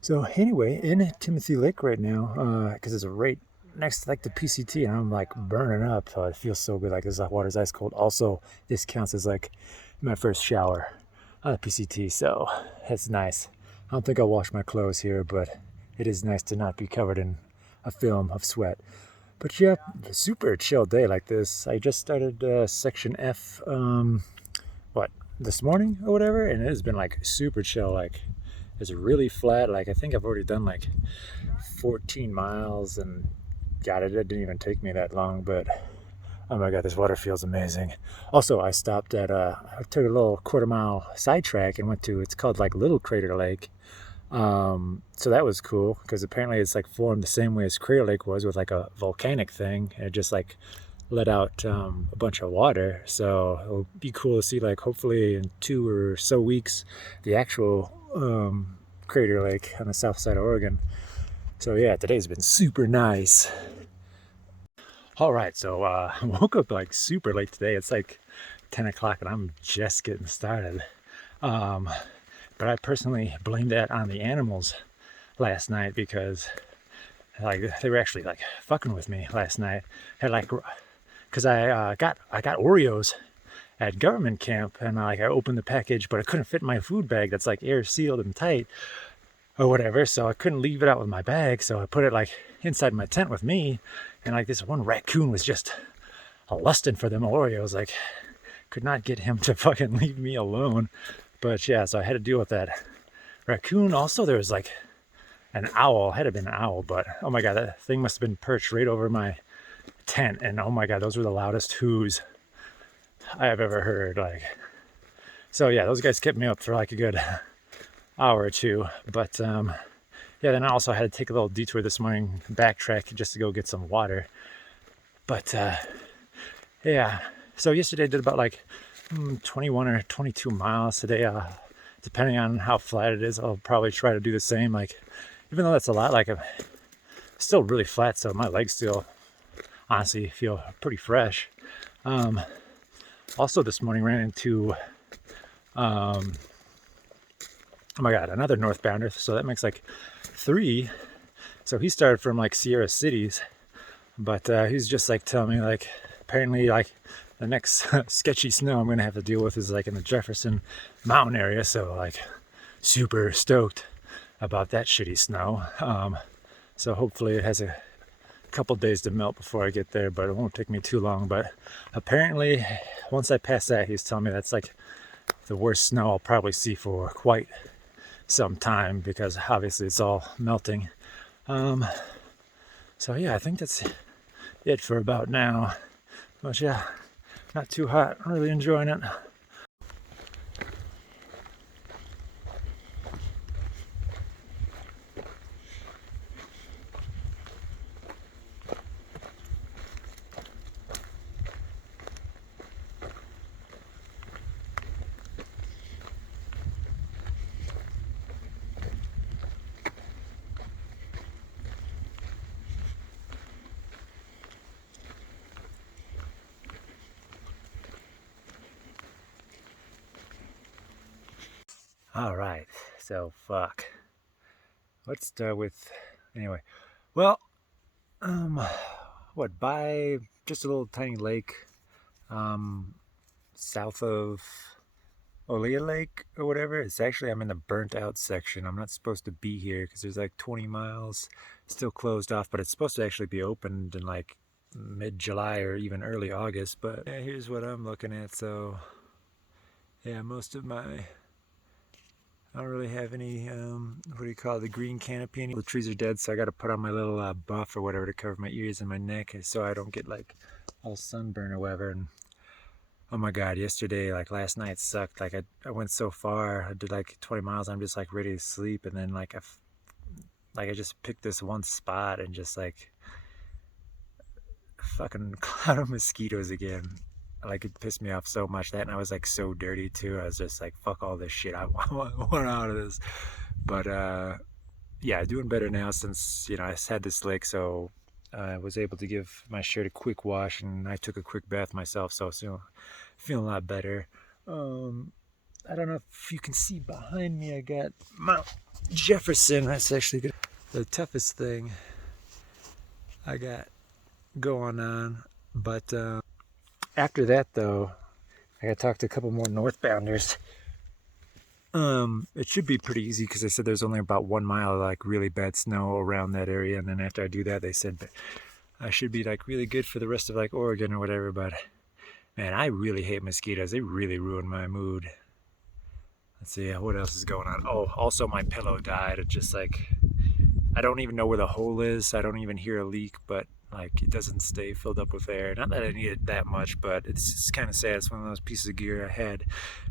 So anyway, in Timothy Lake right now, because it's right next to like the PCT, and I'm like burning up. So it feels so good. Like this water's ice cold. Also, this counts as like my first shower on the PCT, so it's nice. I don't think I'll wash my clothes here, but it is nice to not be covered in a film of sweat. But yeah, super chill day like this. I just started section F, what, this morning or whatever, and it has been like super chill. Like it's really flat. Like I think I've already done like 14 miles, and God, it didn't even take me that long. But oh my God, this water feels amazing. Also, I stopped at I took a little quarter-mile sidetrack and went to, it's called like Little Crater Lake. So that was cool because apparently it's like formed the same way as Crater Lake was, with like a volcanic thing, and it just like let out a bunch of water. So it'll be cool to see, like hopefully in 2 or so weeks, the actual Crater Lake on the south side of Oregon. So yeah, today's been super nice. All right, so I woke up like super late today. It's like 10 o'clock and I'm just getting started. Um, but I personally blame that on the animals last night, because like they were actually like fucking with me last night. Had like, because I got Oreos at government camp, and like I opened the package, but I couldn't fit in my food bag that's like air sealed and tight or whatever, so I couldn't leave it out with my bag, so I put it like inside my tent with me, and like this one raccoon was just lusting for them Oreos. Like, could not get him to fucking leave me alone. But yeah, so I had to deal with that raccoon. Also, there was like an owl. Had to have been an owl, but oh my God, that thing must have been perched right over my tent, and oh my God, those were the loudest hoos I have ever heard. Like, so yeah, those guys kept me up for like a good hour or two. But yeah, then I also had to take a little detour this morning, backtrack just to go get some water. But yeah, so yesterday I did about like 21 or 22 miles today. Depending on how flat it is, I'll probably try to do the same. Like, even though that's a lot, like I'm still really flat, so my legs still honestly feel pretty fresh. Also this morning ran into oh my God, another northbounder, so that makes like 3. So he started from like Sierra Cities, but he's just like telling me like apparently like the next sketchy snow I'm gonna have to deal with is like in the Jefferson Mountain area. So like super stoked about that shitty snow. So hopefully it has a couple days to melt before I get there, but it won't take me too long. But apparently once I pass that, he's telling me that's like the worst snow I'll probably see for quite some time, because obviously it's all melting. So yeah, I think that's it for about now. But yeah, not too hot, really enjoying it. All right, so fuck. Let's start with, anyway. Well, um, what, by just a little tiny lake, um, south of Olea Lake or whatever. It's actually, I'm in the burnt out section. I'm not supposed to be here because there's like 20 miles still closed off, but it's supposed to actually be opened in like mid-July or even early August. But yeah, here's what I'm looking at. So yeah, most of my, I don't really have any, what do you call it, the green canopy. The trees are dead, so I got to put on my little buff or whatever to cover my ears and my neck so I don't get like all sunburn or whatever. And oh my God, yesterday, like last night sucked. Like I went so far, I did like 20 miles, I'm just like ready to sleep. And then like I just picked this one spot and just like fucking cloud of mosquitoes again. Like it pissed me off so much that, and I was like so dirty too. I was just like, fuck all this shit. I want out of this. But yeah, doing better now since I had this lick. So I was able to give my shirt a quick wash, and I took a quick bath myself. So feeling a lot better. I don't know if you can see behind me. I got Mount Jefferson. That's actually good. The toughest thing I got going on, but after that though, I gotta talk to a couple more northbounders. It should be pretty easy because they said there's only about 1 mile of like really bad snow around that area, and then after I do that, they said I should be like really good for the rest of like Oregon or whatever. But man, I really hate mosquitoes. They really ruin my mood. Let's see what else is going on. Oh, also my pillow died. It just like, I don't even know where the hole is. I don't even hear a leak, but like it doesn't stay filled up with air. Not that I need it that much, but it's just kind of sad. It's one of those pieces of gear I had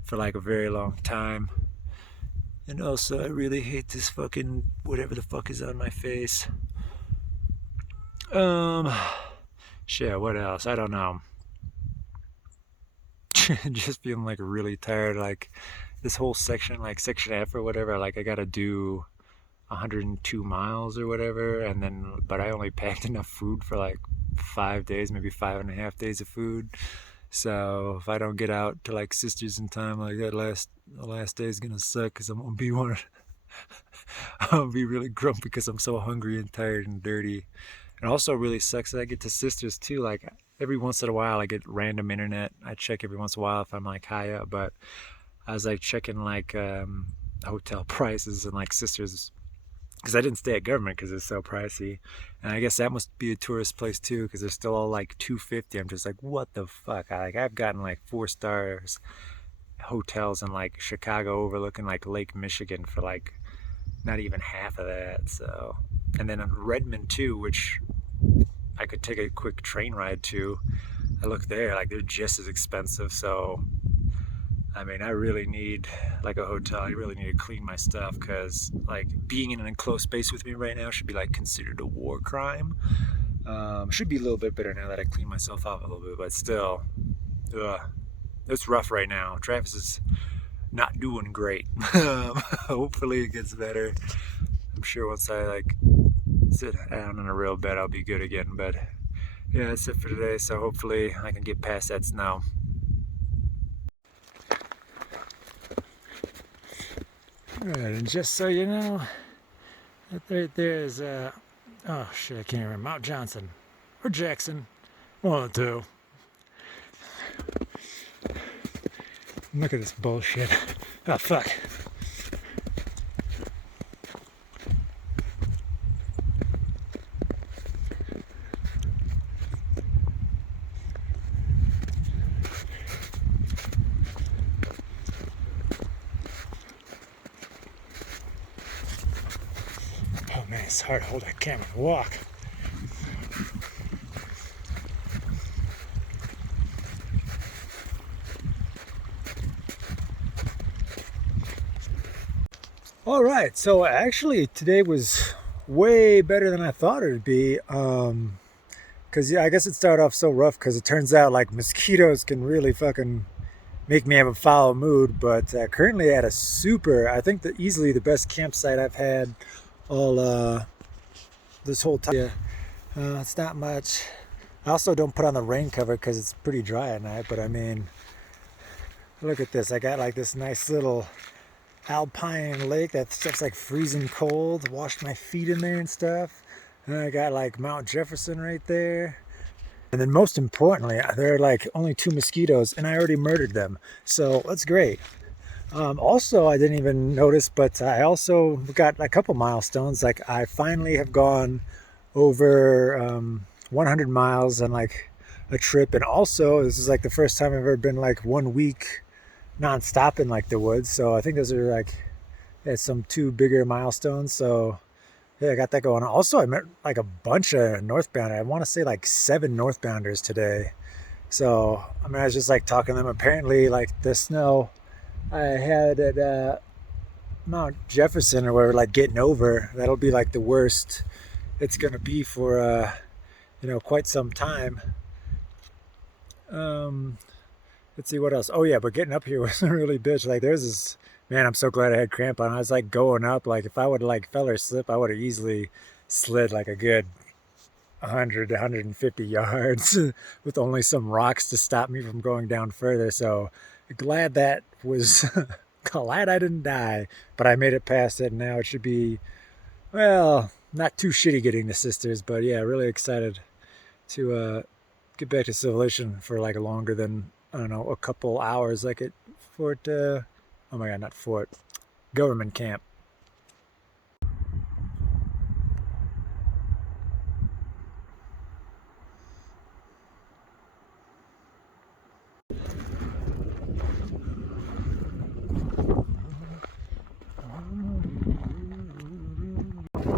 for like a very long time. And also, I really hate this fucking whatever the fuck is on my face. Shit, what else? I don't know. Just feeling like really tired. Like this whole section, like section F or whatever, like I gotta do 102 miles or whatever, and then but I only packed enough food for like 5 days, maybe 5.5 days of food. So if I don't get out to like Sisters in time, like the last day is gonna suck because I'm gonna be I'm gonna be really grumpy because I'm so hungry and tired and dirty. And also really sucks that I get to Sisters too. Like every once in a while I get random internet. I check every once in a while if I'm like high up, but I was like checking like hotel prices and like Sisters, because I didn't stay at government because it's so pricey. And I guess that must be a tourist place too, because they're still all like $250. I'm just like, what the fuck? I've gotten like 4 stars hotels in like Chicago overlooking like Lake Michigan for like not even half of that. So, and then in Redmond too, which I could take a quick train ride to, I look there, like they're just as expensive. So I mean, I really need like a hotel. I really need to clean my stuff because like being in an enclosed space with me right now should be like considered a war crime. Should be a little bit better now that I clean myself off a little bit, but still, it's rough right now. Travis is not doing great. Hopefully it gets better. I'm sure once I like sit down in a real bed, I'll be good again. But yeah, that's it for today. So hopefully I can get past that snow. Alright, and just so you know, that right there is, oh shit, I can't remember, Mount Johnson, or Jackson, one of the two. Look at this bullshit. Oh, fuck. Oh man, it's hard to hold that camera and walk. All right, so actually today was way better than I thought it would be. Cause yeah, I guess it started off so rough because it turns out like mosquitoes can really fucking make me have a foul mood. But currently at a super, I think easily the best campsite I've had all this whole time. Yeah, it's not much. I also don't put on the rain cover because it's pretty dry at night. But I mean, look at this. I got like this nice little alpine lake that stuff's like freezing cold. Washed my feet in there and stuff. And then I got like Mount Jefferson right there. And then most importantly, there are like only 2 mosquitoes and I already murdered them. So that's great. Also, I didn't even notice, but I also got a couple milestones. Like I finally have gone over 100 miles on like a trip. And also, this is like the first time I've ever been like 1 week non-stop in like the woods. So I think those are like some two bigger milestones. So yeah, I got that going on. Also, I met like a bunch of northbound. I want to say like 7 northbounders today. So I mean, I was just like talking to them. Apparently, like the snow I had at Mount Jefferson or whatever, like getting over, that'll be like the worst it's gonna be for quite some time. Um, let's see what else. Oh yeah, but getting up here was a really bitch. Like there's this man. I'm so glad I had cramp on. I was like going up. Like if I would like fell or slip, I would have easily slid like a good 100 150 yards with only some rocks to stop me from going down further. So glad that was glad I didn't die, but I made it past it. And now it should be, well, not too shitty getting the sisters, but yeah, really excited to get back to civilization for like longer than, I don't know, a couple hours, like at Fort oh my god, not Fort, government camp.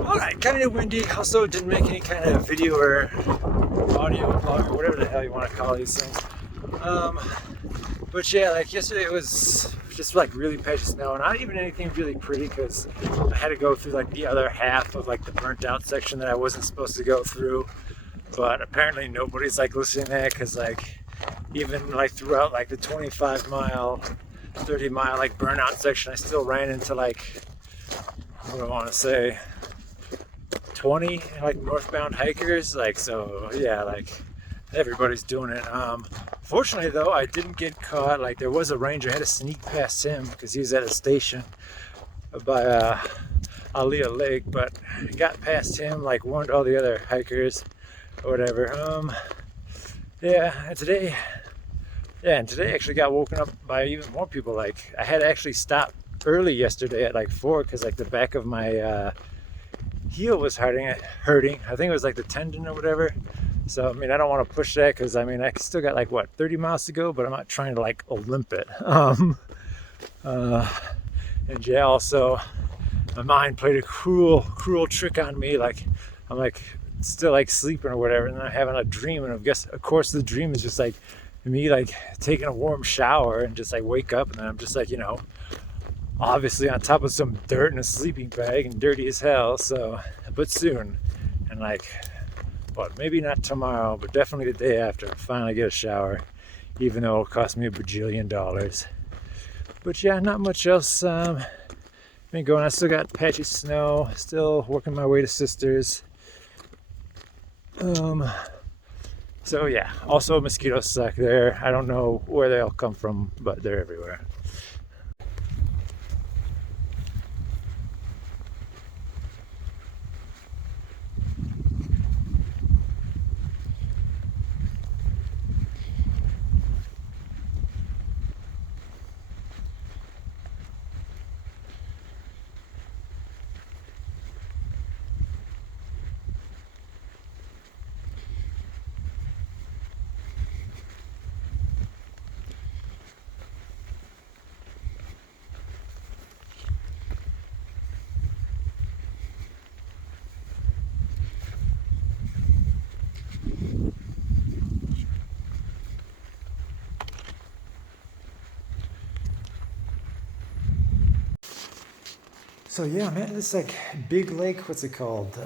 All right, kind of windy. Also, didn't make any kind of video or audio vlog or whatever the hell you want to call these things. Um, but yeah, like yesterday it was just like really patchy snow, and not even anything really pretty because I had to go through like the other half of like the burnt out section that I wasn't supposed to go through. But apparently nobody's like listening to that because like even like throughout like the 25-mile, 30-mile like burnout section, I still ran into like, what do I want to say, 20 like northbound hikers. Like, so yeah, like everybody's doing it. Fortunately though, I didn't get caught. Like there was a ranger. I had to sneak past him because he was at a station by Aliyah Lake, but I got past him, like warned all the other hikers or whatever. Yeah, and today actually got woken up by even more people. Like I had actually stopped early yesterday at like 4 because like the back of my heel was hurting. I think it was like the tendon or whatever. So I mean, I don't want to push that because I mean I still got like what 30 miles to go, but I'm not trying to like limp it. And yeah, also my mind played a cruel trick on me. Like I'm like still like sleeping or whatever, and then I'm having a dream, and I guess of course the dream is just like me like taking a warm shower and just like wake up, and then I'm just like, obviously on top of some dirt in a sleeping bag and dirty as hell. So but soon, and like what, maybe not tomorrow, but definitely the day after, I'll finally get a shower, even though it'll cost me $1 bajillion. But yeah, not much else been going. I still got patchy snow, still working my way to sisters. So yeah, also mosquitoes suck there. I don't know where they all come from, but they're everywhere. So yeah, man, this like big lake, what's it called?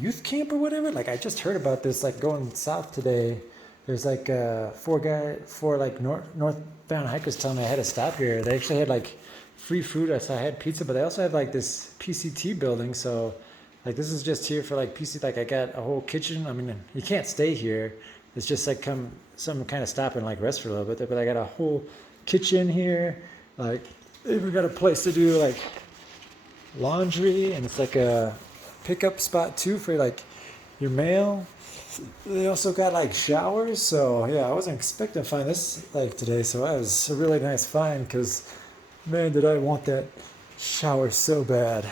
Youth camp or whatever. Like I just heard about this. Like going south today, there's like four like northbound hikers telling me I had to stop here. They actually had like free food. I had pizza, but they also had like this PCT building. So like this is just here for like PC. Like I got a whole kitchen. I mean, you can't stay here. It's just like some kind of stop and like rest for a little bit. But I got a whole kitchen here. Like we got a place to do like laundry, and it's like a pickup spot too for like your mail. They also got like showers. So yeah, I wasn't expecting to find this like today. So that was a really nice find because man, did I want that shower so bad.